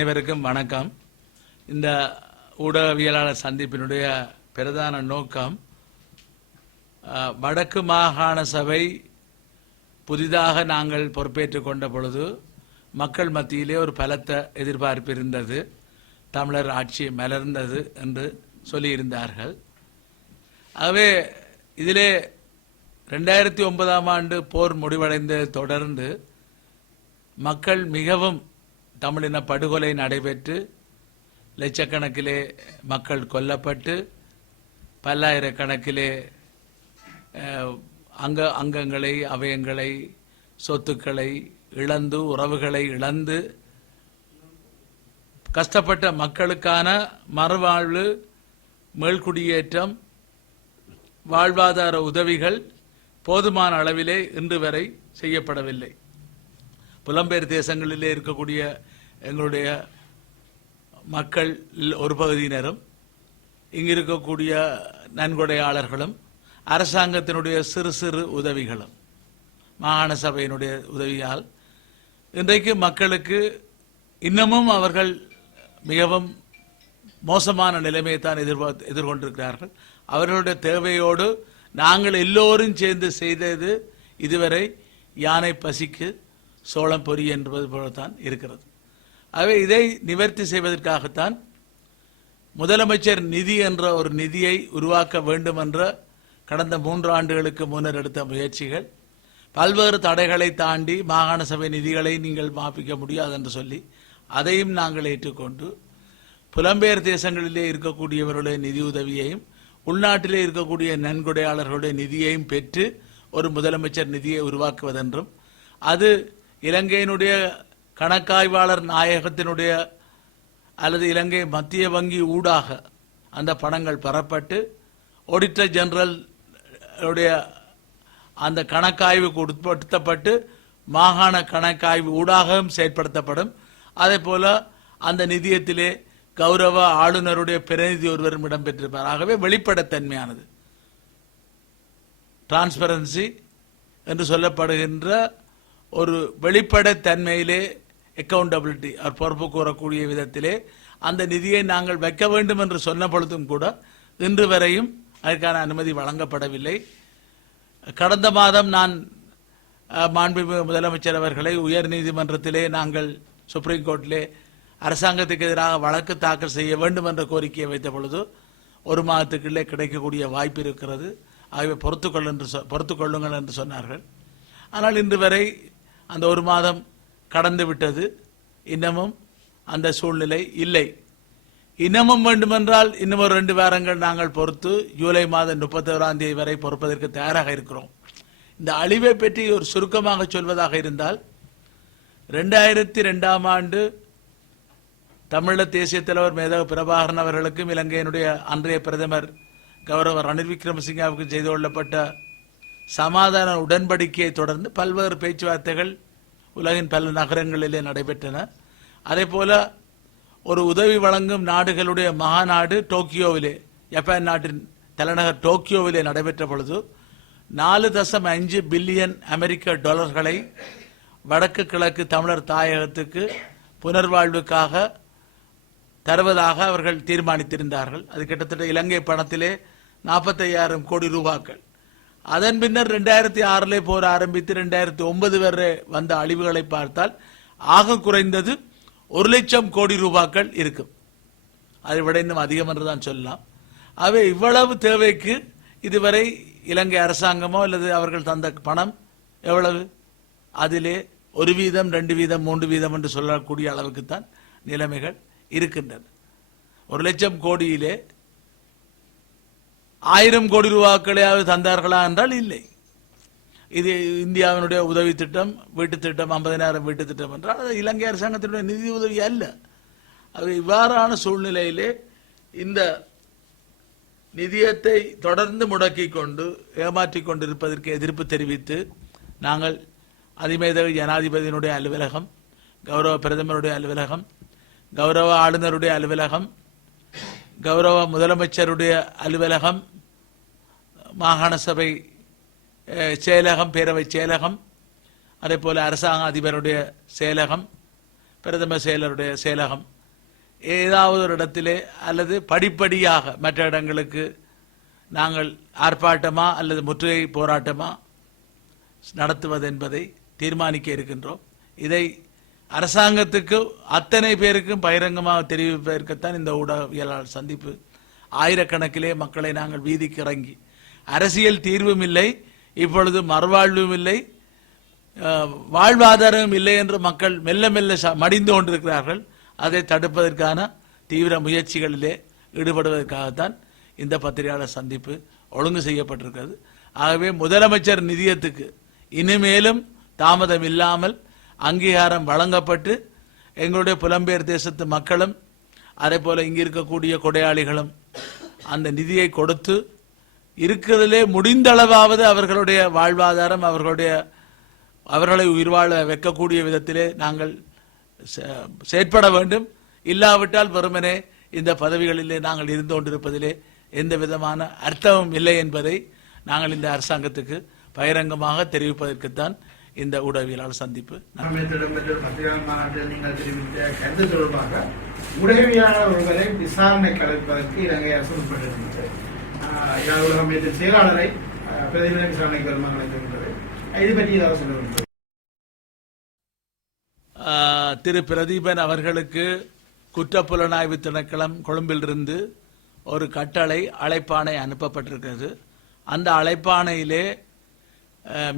அனைவருக்கும் வணக்கம். இந்த ஊடகவியலாளர் சந்திப்பினுடைய பிரதான நோக்கம் வடக்கு மாகாண சபை புதிதாக நாங்கள் பொறுப்பேற்றுக் கொண்ட பொழுது மக்கள் மத்தியிலே ஒரு பலத்த எதிர்பார்ப்பு இருந்தது. தமிழர் ஆட்சி மலர்ந்தது என்று சொல்லியிருந்தார்கள். ஆகவே இதிலே 2009ஆம் ஆண்டு போர் முடிவடைந்ததை தொடர்ந்து மக்கள் மிகவும் தமிழின படுகொலை நடைபெற்று லட்சக்கணக்கிலே மக்கள் கொல்லப்பட்டு பல்லாயிரக்கணக்கிலே அங்கங்களை அவயங்களை சொத்துக்களை இழந்து உறவுகளை இழந்து கஷ்டப்பட்ட மக்களுக்கான மறுவாழ்வு மேல்குடியேற்றம் வாழ்வாதார உதவிகள் போதுமான அளவிலே இன்று வரை செய்யப்படவில்லை. புலம்பெயர் தேசங்களிலே இருக்கக்கூடிய எங்களுடைய மக்கள் ஒரு பகுதியினரும் இங்கு இருக்கக்கூடிய நன்கொடையாளர்களும் அரசாங்கத்தினுடைய சிறு சிறு உதவிகளும் மாகாண சபையினுடைய உதவியால் இன்றைக்கு மக்களுக்கு இன்னமும் அவர்கள் மிகவும் மோசமான நிலைமையை தான் எதிர்கொண்டிருக்கிறார்கள். அவர்களுடைய தேவையோடு நாங்கள் எல்லோரும் சேர்ந்து செய்தது இதுவரை யானை பசிக்கு சோளம் பொறி என்பது போலத்தான் இருக்கிறது. ஆகவே இதை நிவர்த்தி செய்வதற்காகத்தான் முதலமைச்சர் நிதி என்ற ஒரு நிதியை உருவாக்க வேண்டும் என்ற கடந்த 3 ஆண்டுகளுக்கு முன்னர் எடுத்த முயற்சிகள் பல்வேறு தடைகளை தாண்டி மாகாண சபை நிதிகளை நீங்கள் மாப்பிக்க முடியாது என்று சொல்லி அதையும் நாங்கள் ஏற்றுக்கொண்டு புலம்பெயர் தேசங்களிலே இருக்கக்கூடியவர்களுடைய நிதி உதவியையும் உள்நாட்டிலே இருக்கக்கூடிய நன்கொடையாளர்களுடைய நிதியையும் பெற்று ஒரு முதலமைச்சர் நிதியை உருவாக்குவதென்றும் அது இலங்கையினுடைய கணக்காய்வாளர் நாயகத்தினுடைய அல்லது இலங்கை மத்திய வங்கி ஊடாக அந்த பணங்கள் பெறப்பட்டு ஆடிட்டர் ஜெனரல் அந்த கணக்காய்வுக்கு உட்படுத்தப்பட்டு மாகாண கணக்காய்வு ஊடாகவும் செயற்படுத்தப்படும். அதே போல அந்த நிதியத்திலே கௌரவ ஆளுநருடைய பிரதிநிதி ஒருவரும் இடம்பெற்றிருப்பார். ஆகவே வெளிப்படைத்தன்மையானது டிரான்ஸ்பரன்சி என்று சொல்லப்படுகின்ற ஒரு வெளிப்படைத்தன்மையிலே அக்கௌண்டபிலிட்டி பொறுப்பு கூறக்கூடிய விதத்திலே அந்த நிதியை நாங்கள் வைக்க வேண்டும் என்று சொன்ன பொழுதும் கூட இன்று வரையும் அதற்கான அனுமதி வழங்கப்படவில்லை. கடந்த மாதம் நான் மாண்புமிகு முதலமைச்சர் அவர்களை உயர் நீதிமன்றத்திலே நாங்கள் சுப்ரீம் கோர்ட்டிலே அரசாங்கத்துக்கு எதிராக வழக்கு தாக்கல் செய்ய வேண்டும் என்ற கோரிக்கையை வைத்த பொழுது 1 மாதத்துக்குள்ளே கிடைக்கக்கூடிய வாய்ப்பு இருக்கிறது, ஆகவே பொறுத்துக்கொள்ளுங்கள் என்று சொன்னார்கள். ஆனால் இன்று வரை அந்த 1 மாதம் கடந்து விட்டது, இன்னமும் அந்த சூழ்நிலை இல்லை. இன்னமும் வேண்டுமென்றால் இன்னும் ஒரு 2 வாரங்கள் நாங்கள் பொறுத்து ஜூலை மாதம் 31ஆம் தேதி வரை பொறுப்பதற்கு தயாராக இருக்கிறோம். இந்த அழிவை பற்றி ஒரு சுருக்கமாக சொல்வதாக இருந்தால் 2002ஆம் ஆண்டு தமிழக தேசிய தலைவர் மேதகு பிரபாகரன் அவர்களுக்கும் இலங்கையினுடைய அன்றைய பிரதமர் கௌரவ ரணில் விக்ரமசிங்காவுக்கு செய்து கொள்ளப்பட்ட சமாதான உடன்படிக்கையை தொடர்ந்து பல்வேறு பேச்சுவார்த்தைகள் உலகின் பல நகரங்களிலே நடைபெற்றன. அதே போல ஒரு உதவி வழங்கும் நாடுகளுடைய மகாநாடு டோக்கியோவிலே, ஜப்பான் நாட்டின் தலைநகர் டோக்கியோவிலே நடைபெற்ற பொழுது 4.5 பில்லியன் அமெரிக்க டாலர்களை வடக்கு கிழக்கு தமிழர் தாயகத்துக்கு புனர்வாழ்வுக்காக தருவதாக அவர்கள் தீர்மானித்திருந்தார்கள். அது கிட்டத்தட்ட இலங்கை பணத்திலே 45,000 கோடி ரூபாய்கள். அதன் பின்னர் 2006 போர் ஆரம்பித்து 2009 வரை வந்த அழிவுகளை பார்த்தால் ஆக குறைந்தது 1 லட்சம் கோடி ரூபாய்கள் இருக்கும். அதை விட இன்னும் அதிகம் என்றுதான் சொல்லலாம். ஆகவே இவ்வளவு தேவைக்கு இதுவரை இலங்கை அரசாங்கமோ அல்லது அவர்கள் தந்த பணம் எவ்வளவு? அதிலே 1%, 2%, 3% என்று சொல்லக்கூடிய அளவுக்குத்தான் நிலைமைகள் இருக்கின்றன. 1 லட்சம் கோடியிலே 1000 கோடி ரூபாய்களையாவது தந்தார்களா என்றால் இல்லை. இது இந்தியாவினுடைய உதவி திட்டம், வீட்டு திட்டம், 50,000 வீட்டு திட்டம் என்றால் அது இலங்கை அரசாங்கத்தினுடைய நிதி உதவி அல்ல. அது இவ்வாறான சூழ்நிலையிலே இந்த நிதியத்தை தொடர்ந்து முடக்கிக் கொண்டு ஏமாற்றிக் கொண்டிருப்பதற்கு எதிர்ப்பு தெரிவித்து நாங்கள் அதிமேதகு ஜனாதிபதியினுடைய அலுவலகம், கௌரவ பிரதமருடைய அலுவலகம், கௌரவ ஆளுநருடைய அலுவலகம், கௌரவ முதலமைச்சருடைய அலுவலகம், மாகாண சபை செயலகம், பேரவை செயலகம், அதே போல அரசாங்க அதிபருடைய செயலகம், பிரதம செயலருடைய செயலகம் ஏதாவது ஒரு இடத்திலே அல்லது படிப்படியாக மற்ற இடங்களுக்கு நாங்கள் ஆர்ப்பாட்டமா அல்லது முற்றுகை போராட்டமா நடத்துவது என்பதை தீர்மானிக்க இருக்கின்றோம். இதை அரசாங்கத்துக்கு அத்தனை பேருக்கும் பகிரங்கமாக தெரிவிப்பதற்குத்தான் இந்த ஊடகவியலாளர் சந்திப்பு. ஆயிரக்கணக்கிலே மக்களை நாங்கள் வீதிக்கு இறங்கி அரசியல் தீர்வும் இல்லை, இப்பொழுது மறுவாழ்வும் இல்லை, வாழ்வாதாரமும் இல்லை என்று மக்கள் மெல்ல மெல்ல மடிந்து கொண்டிருக்கிறார்கள். அதை தடுப்பதற்கான தீவிர முயற்சிகளிலே ஈடுபடுவதற்காகத்தான் இந்த பத்திரிகையாளர் சந்திப்பு ஒழுங்கு செய்யப்பட்டிருக்கிறது. ஆகவே முதலமைச்சர் நிதியத்துக்கு இனிமேலும் தாமதம் இல்லாமல் அங்கீகாரம் வழங்கப்பட்டு எங்களுடைய புலம்பெயர் தேசத்து மக்களும் அதே போல இங்கு இருக்கக்கூடிய கொடையாளிகளும் அந்த நிதியை கொடுத்து இருக்கிறதிலே முடிந்தளவாவது அவர்களுடைய வாழ்வாதாரம் அவர்களை உயிர் வாழ வைக்கக்கூடிய விதத்திலே நாங்கள் செயற்பட வேண்டும். இல்லாவிட்டால் வெறுமனே இந்த பதவிகளிலே நாங்கள் இருந்து கொண்டிருப்பதிலே எந்த விதமான அர்த்தமும் இல்லை என்பதை நாங்கள் இந்த அரசாங்கத்துக்கு பகிரங்கமாக தெரிவிப்பதற்குத்தான் இந்த ஊடகவியலாளர் சந்திப்பு. நீங்கள் தெரிவித்த கருத்து தொடர்பாக ஊடகவியலாளர் ஒருவரை விசாரணை கலைப்பதற்கு இலங்கை அரசு உட்பட்டிருந்தது. உலக அமைப்பின் செயலாளரை பிரதிநிதி விசாரணைக்கு வருமானம் அளித்திருக்கிறது. இது பற்றி ஏதாவது சொல்ல திரு பிரதீபன் அவர்களுக்கு குற்றப்புலனாய்வு திணைக்களம் கொழும்பிலிருந்து ஒரு கட்டளை அழைப்பாணை அனுப்பப்பட்டிருக்கிறது. அந்த அழைப்பாணையிலே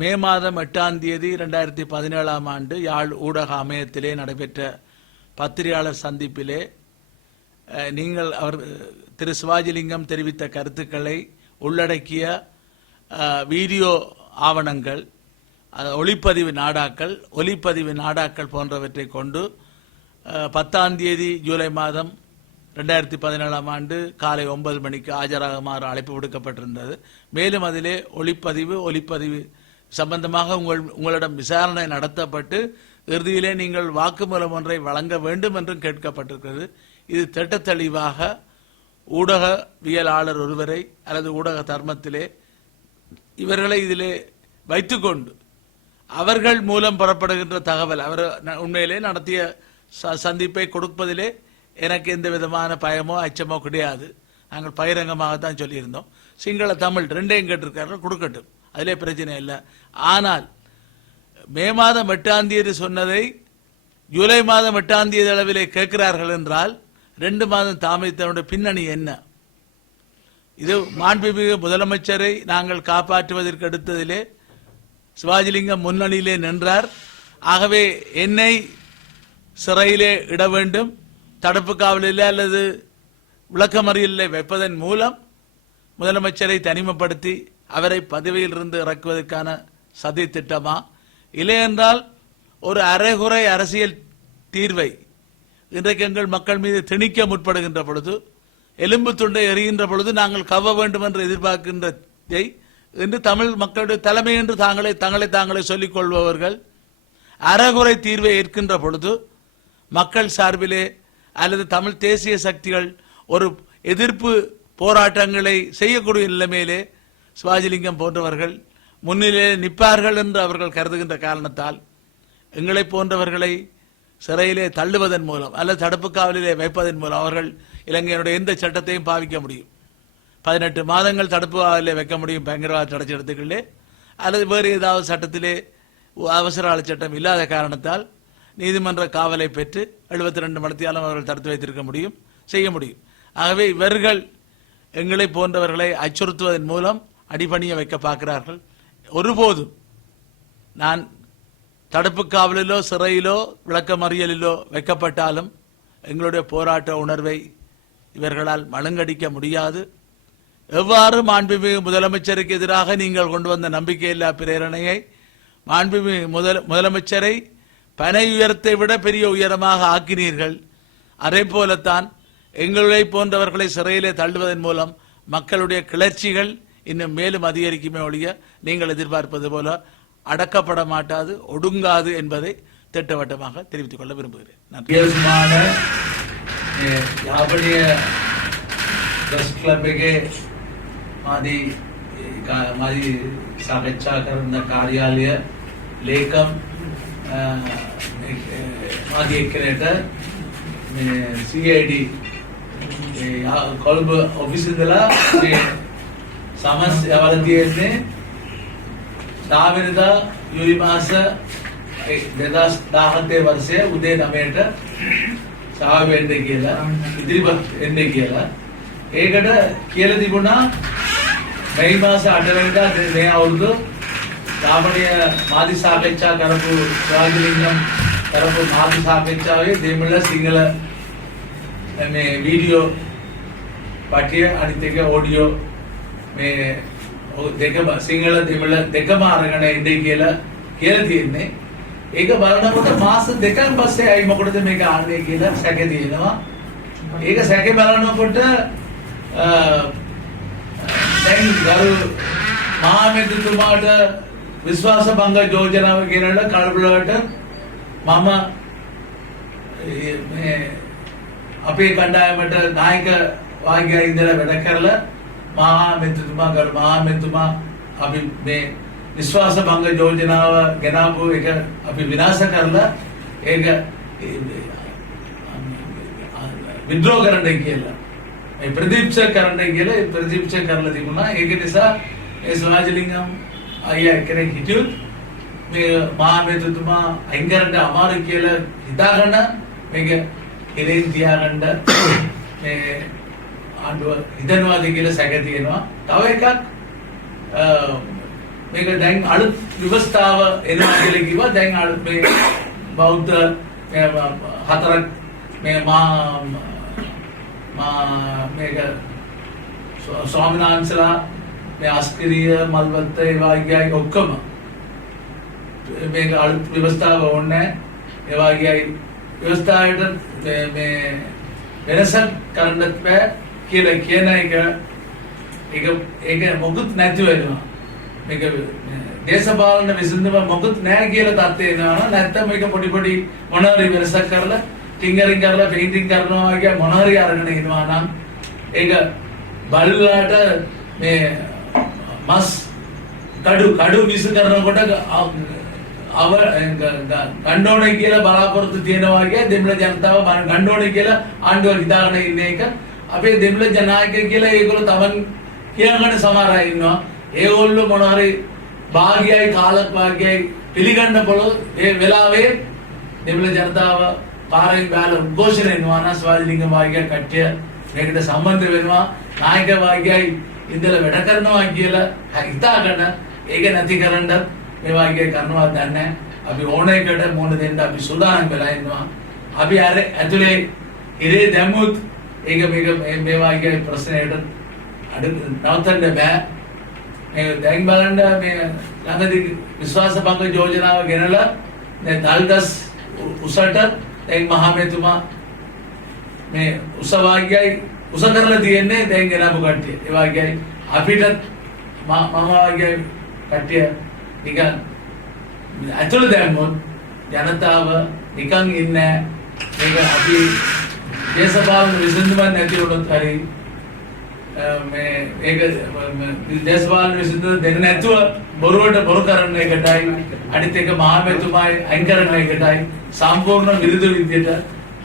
மே மாதம் 8ஆம் தேதி 2017ஆம் ஆண்டு யாழ் ஊடக அமையத்திலே நடைபெற்ற பத்திரிகையாளர் சந்திப்பிலே நீங்கள் திரு சிவாஜிலிங்கம் தெரிவித்த கருத்துக்களை உள்ளடக்கிய வீடியோ ஆவணங்கள், ஒளிப்பதிவு நாடாக்கள் போன்றவற்றை கொண்டு 10ஆம் தேதி ஜூலை மாதம் 2017ஆம் ஆண்டு காலை 9 மணிக்கு ஆஜராகுமாறு அழைப்பு விடுக்கப்பட்டிருந்தது. மேலும் அதிலே ஒளிப்பதிவு சம்பந்தமாக உங்களிடம் விசாரணை நடத்தப்பட்டு இறுதியிலே நீங்கள் வாக்குமூலம் ஒன்றை வழங்க வேண்டும் என்றும் கேட்கப்பட்டிருக்கிறது. இது திட்டத்தெளிவாக ஊடகவியலாளர் ஒருவரை அல்லது ஊடக தர்மத்திலே இவர்களை இதிலே வைத்துக்கொண்டு அவர்கள் மூலம் பெறப்படுகின்ற தகவல், அவர் உண்மையிலே நடத்திய சந்திப்பை கொடுப்பதிலே எனக்கு எந்த விதமான பயமோ அச்சமோ கிடையாது. நாங்கள் பகிரங்கமாகத்தான் சொல்லியிருந்தோம். சிங்கள தமிழ் ரெண்டையும் கேட்டிருக்கார்கள், கொடுக்கட்டும், அதிலே பிரச்சனை இல்லை. ஆனால் மே மாதம் 8ஆம் தேதி சொன்னதை ஜூலை மாதம் 8ஆம் தேதி அளவிலே கேட்கிறார்கள் என்றால் 2 மாதம் தாமதித்தனுடைய பின்னணி என்ன? இது மாண்புமிகு முதலமைச்சரை நாங்கள் காப்பாற்றுவதற்கு எடுத்ததிலே சிவாஜிலிங்கம் முன்னணியிலே நின்றார். ஆகவே என்னை சிறையிலே இட வேண்டும், தடுப்பு காவலில் அல்லது விளக்கமறியலிலே வைப்பதன் மூலம் முதலமைச்சரை தனிமைப்படுத்தி அவரை பதவியில் இருந்து இறக்குவதற்கான சதி திட்டமா? இல்லை என்றால் ஒரு அரைகுறை அரசியல் தீர்வை இன்றைக்கு எங்கள் மக்கள் மீது திணிக்க முற்படுகின்ற பொழுது, எலும்பு துண்டை எறிகின்ற பொழுது நாங்கள் கவ வேண்டும் என்று எதிர்பார்க்கின்றதை என்று தமிழ் மக்களுடைய தலைமை என்று தங்களை சொல்லிக் கொள்பவர்கள் அரைகுறை தீர்வை ஏற்கின்ற பொழுது மக்கள் சார்பிலே அல்லது தமிழ் தேசிய சக்திகள் ஒரு எதிர்ப்பு போராட்டங்களை செய்யக்கூடிய நிலைமையிலே சிவாஜிலிங்கம் போன்றவர்கள் முன்னிலையிலே நிற்பார்கள் என்று அவர்கள் கருதுகின்ற காரணத்தால் எங்களை போன்றவர்களை சிறையிலே தள்ளுவதன் மூலம் அல்லது தடுப்பு காவலிலே வைப்பதன் மூலம் அவர்கள் இலங்கையினுடைய எந்த சட்டத்தையும் பாவிக்க முடியும். 18 மாதங்கள் தடுப்பு காவலிலே வைக்க முடியும் பயங்கரவாத தடை சட்டத்துக்களிலே, அல்லது வேறு ஏதாவது சட்டத்திலே அவசர கால சட்டம் இல்லாத காரணத்தால் நீதிமன்ற காவலை பெற்று 72 மணித்தியாலும் அவர்கள் தடுத்து வைத்திருக்க முடியும், செய்ய முடியும். ஆகவே இவர்கள் எங்களை போன்றவர்களை அச்சுறுத்துவதன் மூலம் அடிபணிய வைக்க பார்க்கிறார்கள். ஒருபோதும் நான் தடுப்பு காவலிலோ சிறையிலோ விளக்கமறியலிலோ வைக்கப்பட்டாலும் எங்களுடைய போராட்ட உணர்வை இவர்களால் மழுங்கடிக்க முடியாது. எவ்வாறு மாண்புமிகு முதலமைச்சருக்கு எதிராக நீங்கள் கொண்டு வந்த நம்பிக்கையில்லா பிரேரணையை மாண்புமிகு முதலமைச்சரை பனை உயரத்தை விட பெரிய உயரமாக ஆக்கினீர்கள், அதே போலத்தான் எங்களை போன்றவர்களை சிறையிலே தள்ளுவதன் மூலம் மக்களுடைய கிளர்ச்சிகள் இன்னும் மேலும் அதிகரிக்குமே ஒழிய நீங்கள் எதிர்பார்ப்பது போல அடக்கப்பட மாட்டாது, ஒடுங்காது என்பதை திட்டவட்டமாக தெரிவித்துக் கொள்ள விரும்புகிறேன். මාගේ එක්කෙනෙක්ට CID කොළඹ ඔෆිස් ඉඳලා මේ සමස් යවලා තියෙන්නේ 10 වෙනිදා යුලි මාස 2017 වර්ෂයේ උදේ 9ට සාව වෙන්න කියලා ඉදිරිපත් එන්නේ කියලා. ඒකට කියලා තිබුණා මේ මාස 8 වෙනිදා මේ අවුරුදු රාමණීය මාධ්‍ය සාකච්ඡා කරපු රාජලිංගම් කරපු මාධ්‍ය සාකච්ඡාවේ දෙමළ සිංහල මේ වීඩියෝ පාඨය අනිත් එක ඔඩියෝ මේ දෙකම සිංහල දෙමළ දෙකම අරගෙන ඉඳී කියලා තියෙන්නේ. ඒක බලනකොට මාස දෙකක් පස්සේ අයි මොකටද මේක ආන්නේ කියලා සැක තියෙනවා. ඒක සැක බලනකොට දැන් ගරු මහමෙතුමාට විශ්වාස භංග යෝජනාව කියනලා කලබලවට මම මේ අපේ කණ්ඩායමට නායක වාග්යයි ඉඳලා වැඩ කරලා මහමෙතුමා ගරු මහමෙතුමා අපි මේ විශ්වාස භංග යෝජනාව ගෙනාවු එක අපි විනාශ කරලා ඒක විද්‍රෝ කරන්න කියලා මේ ප්‍රතික්ෂේප කරන්න කියලා ප්‍රතික්ෂේප කරලා තිබුණා. ඒක නිසා ඒ සමාජලිංගම් අයියා කෙනෙක් හිටියොත් මේ මහමෙතුමා අයින් කරන්න අමාරු කියලා හිතාගන්න මේක ඉරෙන් තියාගන්න මේ ආණ්ඩුව හිතනවාද කියලා සැක තියෙනවා. තව එකක් මේක දැන් අලුත් ව්‍යවස්ථාව එනවා කියලා කිව්වා. දැන් අලුත් මේ බෞද්ධ හතරක් මේ මේක ස්වාමීන් වහන්සේලා මේ අස්කිරිය මල්වත්ත ඒ වගේ ඔක්කොම මේක අලුත් ව්‍යවස්ථාව ඕනේ. ඒ වගේ ව්‍යවස්ථාවට මේ වෙනසක් කරන්නත් බෑ කියලා කියන එක ඒක මොකුත් නැති වෙනවා. මේක දේශපාලන විසඳුම මොකුත් නැහැ කියලා තත්ත්වය එනවා. නැත්තම් මේක පොඩි මොනවාරි වෙනසක් කරලා ටින්ගරින් කරලා පේන්ටින් කරනවා වගේ මොනවාරි අරගෙන එනවා නම් ඒක බලලාට මේ මස් කඩු විස කරනකොට ගන්න ඕනේ කියලා බලාපොරොත්තු තියෙනවා වගේ දෙමළ ජනතාව ගන්න ඕනේ කියලා ආණ්ඩුව හිතාගෙන ඉන්න එක අපේ දෙමළ ජනායකය කියලා ඒගොල්ලෝ තමන් කියනකට සමහර අය ඉන්නවා. ඒගොල්ලෝ මොනවාරි භාගයයි කාලක් භාගයයි පිළිගන්න පොළොත් ඒ වෙලාවේ දෙමළ ජනතාව පාරෙන් බැලලා උද්ඝෝෂණය කරනවා නම් ස්වාධීනික වාග්ය කට්ටිය මේකට සම්බන්ධ වෙනවා. නායක වාග්යයි ඉඳලා වැඩ කරනවා කියලා හිතාගෙන ඒක නැති කරන්න මේ වාග්ය කරනවා දන්නේ. අපි ඕන එකට මොන දෙන්න අපි සූදානම් වෙලා ඉන්නවා. අපි අර ඇතුලේ ඉරේ දැම්මුත් ඒක මේ වාග්ය ප්‍රශ්නයට අඩු නවත්තන්න බෑ. මේ දැන් බලන්න මේ ළඟදී විශ්වාස භංග යෝජනාව ගෙනලා දැන් දල්ගස් උසට දැන් මහමෙතුමා මේ උස වාග්යයි උස කරලා තියෙන්නේ දැන් ගෙනාපු කට්ටිය. ඒ වාග්යයි අපිට මම වාග්යයි කට්ටිය නිකන් ඇතුළ දැම්මොත් ජනතාව නිකන් ඉන්නේ. මේක අපි දේශපාලන විසඳුමක් නැති වුණොත් හරි මේ ඒක දේශපාලන විසඳුම දෙන්න නැතුව බොරුවට බොරු කරන එකටයි අනිත් එක මහමෙතුමායි අයින් කරන එකටයි සම්පූර්ණ විරුද්ධ විදියට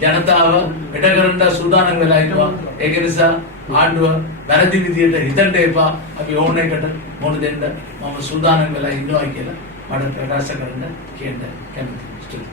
ජනතාව වැඩ කරන්න සූදානම් වෙලා ඉන්නවා. ඒක නිසා ආණ්ඩුව වැරදි විදියට හිතන්න එපා. අපි ඕන එකට මොන දෙන්න මම සූදානම් වෙලා ඉන්නවා කියලා මට ප්‍රකාශ කරන්න කියන්න කැමතියි.